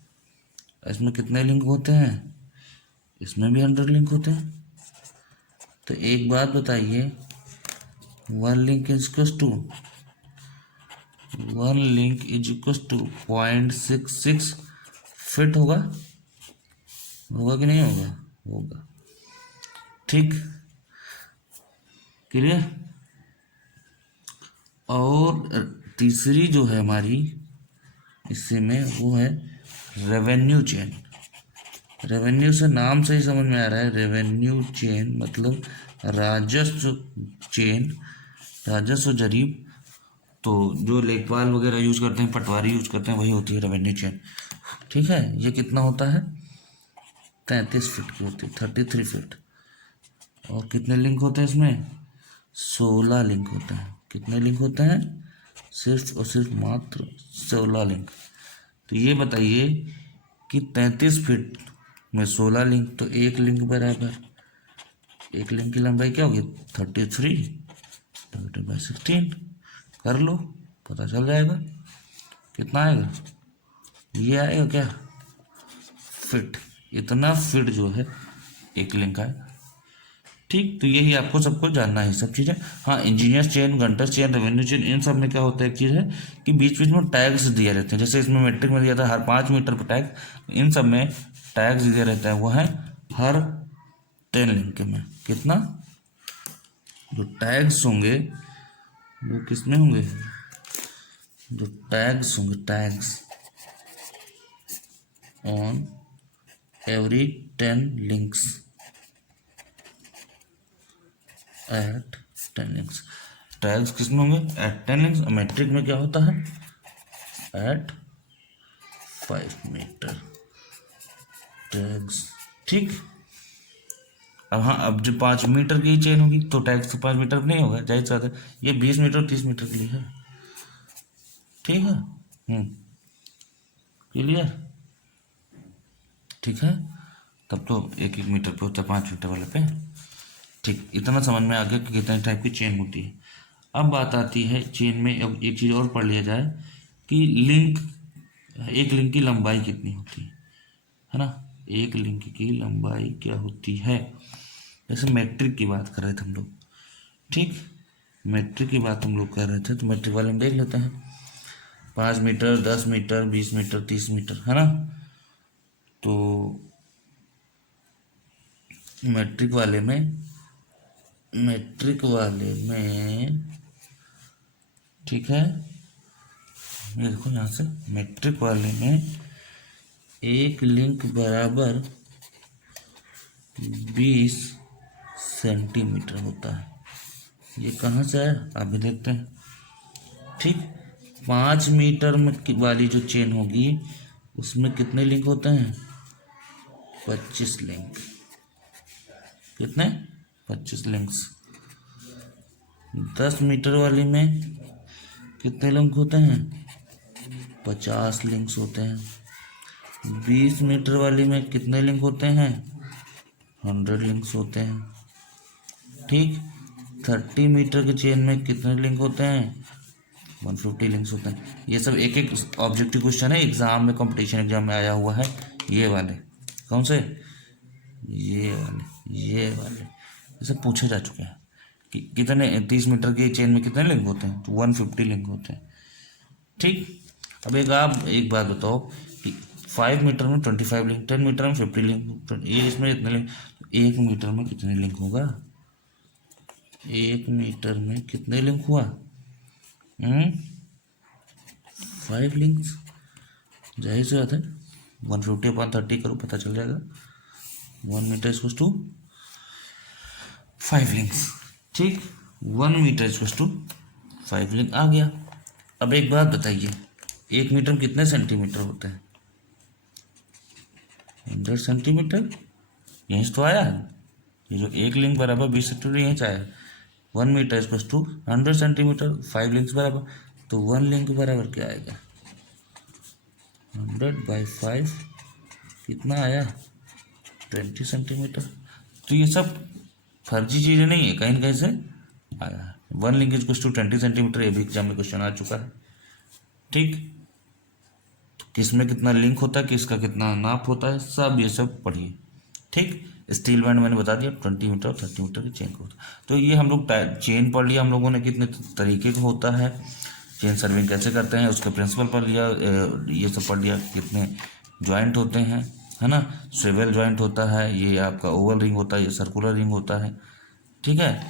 इसमें कितने लिंक होते हैं, इसमें भी 100 लिंक होते हैं। तो एक बात बताइए, 1 link is equal to 0.66 feet होगा कि नहीं होगा, होगा, ठीक, क्लियर। और तीसरी जो है हमारी इससे में, वो है रेवेन्यू चेन। रेवेन्यू से नाम से ही समझ में आ रहा है, रेवेन्यू चेन मतलब राजस्व चेन, राजस्व जरीब। तो जो लेखपाल वगैरह यूज करते हैं, पटवारी यूज करते हैं, वही होती है रेवेन्यू चेन, ठीक है। ये कितना होता है, 33 फीट की होती है, 33 फीट। और कितने लिंक होते हैं इसमें, 16 लिंक होते हैं। कितने लिंक होते हैं, सिर्फ और सिर्फ मात्र 16 लिंक। तो ये बताइए कि 33 फीट में 16 लिंक, तो एक लिंक बराबर, एक लिंक की लंबाई क्या होगी, 33 डिवाइडेड बाई 16, कर लो, पता चल जाएगा कितना आएगा, ये आएगा क्या, फिट, इतना फिट जो है एक लिंक आएगा, ठीक। तो यही आपको सबको जानना है सब चीज़ें। हाँ, engineer chain, Gunter chain, revenue chain, इन सब में क्या होता है, एक चीज़ है कि बीच बीच में टैग्स दिए रहते हैं। जैसे इसमें मैट्रिक में दिया था हर 5 मीटर पर टैग, इन सब में टैग्स दिया रहता है, वो है हर 10 लिंक में। कितना, जो टैग्स होंगे वो किसमें होंगे, जो टैग्स होंगे, tags on every 10 links at 10 links, tags किसमें होंगे, एट 10 लिंक्स। मैट्रिक में क्या होता है, एट 5 मीटर टैग्स, ठीक। अब हाँ, अब जो 5 मीटर की चेन होगी तो टैग्स तो 5 मीटर नहीं होगा, जाहिर सी बात है। ये 20 मीटर 30 मीटर के लिए है, ठीक है, क्लियर, ठीक है। तब तो 1-1 मीटर पे होता है, 5 मीटर वाले पे, ठीक। इतना समझ में आ गया कि कितने टाइप की चेन होती है। अब बात आती है चेन में, अब एक चीज़ और पढ़ लिया जाए कि लिंक, एक लिंक की लंबाई कितनी होती है ना, एक लिंक की लंबाई क्या होती है। जैसे मैट्रिक की बात कर रहे थे हम लोग, ठीक, मैट्रिक की बात हम लोग कर रहे थे, तो मैट्रिक वाले में देख लेते हैं, 5 मीटर, 10 मीटर, 20 मीटर, 30 मीटर, है ना। तो मैट्रिक वाले में ठीक है, ये देखो यहाँ से, मैट्रिक वाले में एक लिंक बराबर 20 सेंटीमीटर होता है। ये कहाँ से है, आप भी देखते हैं, ठीक। 5 मीटर में वाली जो चेन होगी उसमें कितने लिंक होते हैं, 25 लिंक, कितने, 25 लिंक्स। 10 मीटर वाली में कितने लिंक होते हैं, 50 लिंक्स होते हैं। 20 मीटर वाली में कितने लिंक होते हैं, 100 लिंक्स होते हैं, ठीक। 30 मीटर की चेन में कितने लिंक होते हैं, 150 लिंक्स होते हैं। ये सब एक एक ऑब्जेक्टिव क्वेश्चन है, एग्जाम में, कंपटीशन एग्जाम में आया हुआ है। ये वाले कौन से, ये वाले ये सब पूछे जा चुके हैं कि कितने 30 मीटर की चेन में कितने लिंक होते हैं, तो 150 लिंक होते हैं, ठीक। अब एक बात बताओ कि 5 मीटर में 25 लिंक, 10 मीटर में 50 लिंक, ये इसमें कितने लिंक, 1 मीटर में कितने लिंक होगा, 1 मीटर में कितने लिंक हुआ, 5 लिंक्स, जाहिर सी बात है। 150/30 करो, पता चल जाएगा, 1 मीटर इक्वल टू 5 लिंक्स, ठीक। 1 मीटर इक्वल टू 5 लिंक आ गया। अब एक बात बताइए, 1 मीटर में कितने सेंटीमीटर होते हैं? 100 सेंटीमीटर। यहीं से तो आया है, ये जो 1 लिंक बराबर 20 सेंटीमीटर यहीं से आया है। 1 metre equals to 100 centimetre, 5 links बराबर, तो 1 लिंक बराबर क्या आएगा? 100/5 कितना आया? 20 सेंटीमीटर। तो ये सब फर्जी चीज़ें नहीं है, कहीं ना कहीं से आया है। 1 लिंक इक्वल्स टू 20 सेंटीमीटर, ये भी एग्जाम में क्वेश्चन आ चुका है। ठीक, तो किस में कितना लिंक होता है, किसका कितना नाप होता है, सब ये सब पढ़िए। ठीक, स्टील बैंड मैंने बता दिया 20 मीटर और 30 मीटर की चेन का होता है। तो ये हम लोग चेन पढ़ लिया हम लोगों ने, कितने तरीके का होता है, चेन सर्विंग कैसे करते हैं उसका प्रिंसिपल पढ़ लिया, ये सब पढ़ लिया, कितने जॉइंट होते हैं, है ना। स्विवेल जॉइंट होता है, ये आपका ओवल रिंग होता है, ये सर्कुलर रिंग होता है। ठीक है,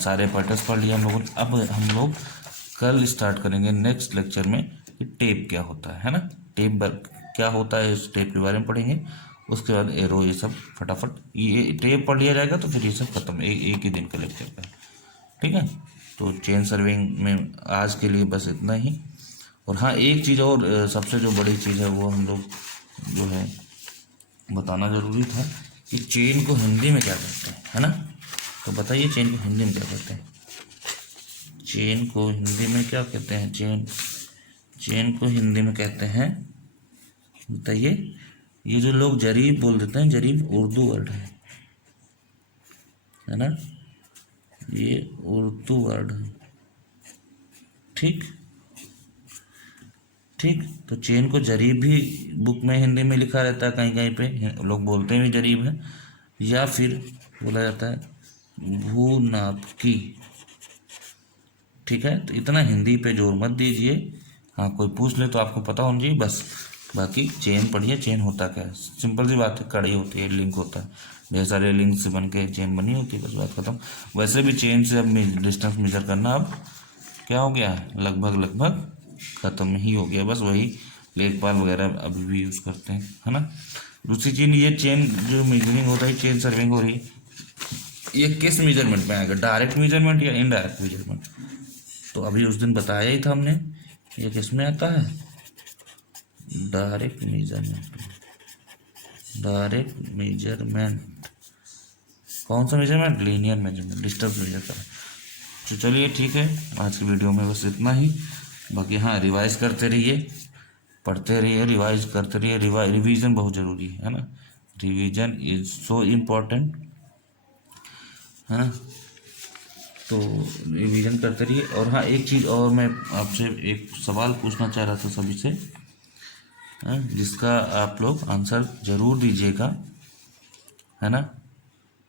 सारे पैटर्न्स पढ़ लिया हम लोगों ने। अब हम लोग कल स्टार्ट करेंगे नेक्स्ट लेक्चर में कि टेप क्या होता है ना, टेप क्या होता है, इस टेप के बारे में पढ़ेंगे। उसके बाद एरो, ये सब फटाफट ये टेप पढ़ लिया जाएगा तो फिर ये सब खत्म, एक ही दिन का लेक्चर का। ठीक है, तो चेन सर्विंग में आज के लिए बस इतना ही। और हाँ, एक चीज़ और, सबसे जो बड़ी चीज़ है वो हम लोग जो है बताना ज़रूरी था कि चेन को हिंदी में क्या कहते हैं, है ना। तो बताइए चेन को हिंदी में क्या कहते हैं? चेन को हिंदी में क्या कहते हैं? चेन को हिंदी में कहते हैं, बताइए। ये जो लोग जरीब बोल देते हैं, जरीब उर्दू वर्ड है ना, ये उर्दू वर्ड है। ठीक ठीक, तो चेन को जरीब भी बुक में हिंदी में लिखा रहता है, कहीं कहीं पे लोग बोलते भी जरीब है, या फिर बोला जाता है भू नाप की। ठीक है, तो इतना हिंदी पे जोर मत दीजिए। हाँ, कोई पूछ ले तो आपको पता होना चाहिए बस। बाकी चेन पढ़िए, चेन होता क्या है, सिंपल सी बात है, कड़ी होती है, लिंक होता है, ढेर सारे लिंक से बन के चेन बनी होती है, बस बात खत्म। वैसे भी चेन से अब डिस्टेंस मेजर करना अब क्या हो गया है, लगभग ख़त्म ही हो गया। बस वही लेखपाल वगैरह अभी भी यूज़ करते हैं, है ना। दूसरी चीज़, ये चेन जो मेजरिंग होता है, चेन सर्विंग हो रही है, ये किस मेजरमेंट में आएगा, डायरेक्ट मेजरमेंट या इनडायरेक्ट मेजरमेंट? तो अभी उस दिन बताया ही था हमने, ये किस में आता है? Direct measurement. डायरेक्ट मेजरमेंट कौन सा measurement? Linear measurement, distance measure कर। तो चलिए ठीक है, आज की वीडियो में बस इतना ही। बाकी हाँ, रिवाइज करते रहिए, पढ़ते रहिए, रिवाइज करते रहिए। रिवीजन बहुत ज़रूरी है ना, रिवीजन इज सो इम्पोर्टेंट, है ना। तो रिवीजन करते रहिए। और हाँ, एक चीज़ और मैं आपसे एक सवाल पूछना चाह रहा था सभी से, जिसका आप लोग आंसर ज़रूर दीजिएगा, है ना,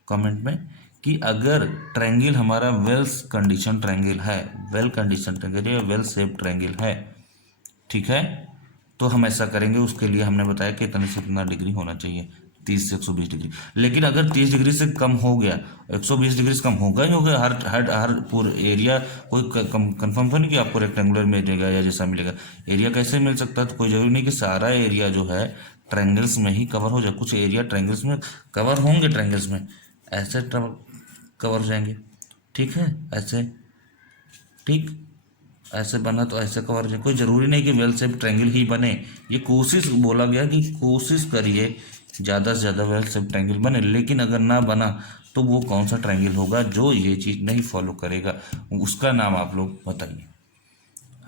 कमेंट में, कि अगर ट्रायंगल हमारा वेल कंडीशन ट्रायंगल है, वेल कंडीशन ट्रायंगल या वेल शेप ट्रायंगल है, ठीक है, तो हम ऐसा करेंगे। उसके लिए हमने बताया कि इतने से इतना डिग्री होना चाहिए, 30 से 120 डिग्री। लेकिन अगर 30 डिग्री से कम हो गया, 120 डिग्री से कम होगा ही होगा, हर पूरा एरिया कोई कंफर्म तो नहीं कि आपको रेक्टेंगुलर मिलेगा या जैसा मिलेगा। एरिया कैसे मिल सकता है? तो कोई जरूरी नहीं कि सारा एरिया जो है ट्रायंगल्स में ही कवर हो जाए, कुछ एरिया ट्रायंगल्स में कवर होंगे, ट्रायंगल्स में ऐसे कवर हो जाएंगे। ठीक है, ऐसे, ठीक, ऐसे बना तो ऐसे कवर हो जाए, कोई ज़रूरी नहीं कि वेल शेप ट्रायंगल ही बने। ये कोशिश बोला गया कि कोशिश करिए ज़्यादा से ज़्यादा वेल शेप ट्रायंगल बने। लेकिन अगर ना बना तो वो कौन सा ट्रायंगल होगा जो ये चीज़ नहीं फॉलो करेगा, उसका नाम आप लोग बताइए,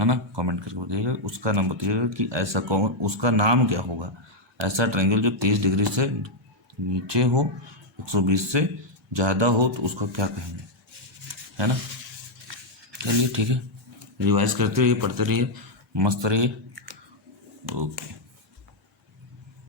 है ना, कमेंट करके बताइएगा, उसका नाम बताइएगा कि ऐसा कौन, उसका नाम क्या होगा। ऐसा ट्रायंगल जो 30 डिग्री से नीचे हो, 120 से ज़्यादा हो, तो उसको क्या कहेंगे, है ना। चलिए ठीक है, रिवाइज करते रहिए, पढ़ते रहिए, मस्त रहिए। ओके।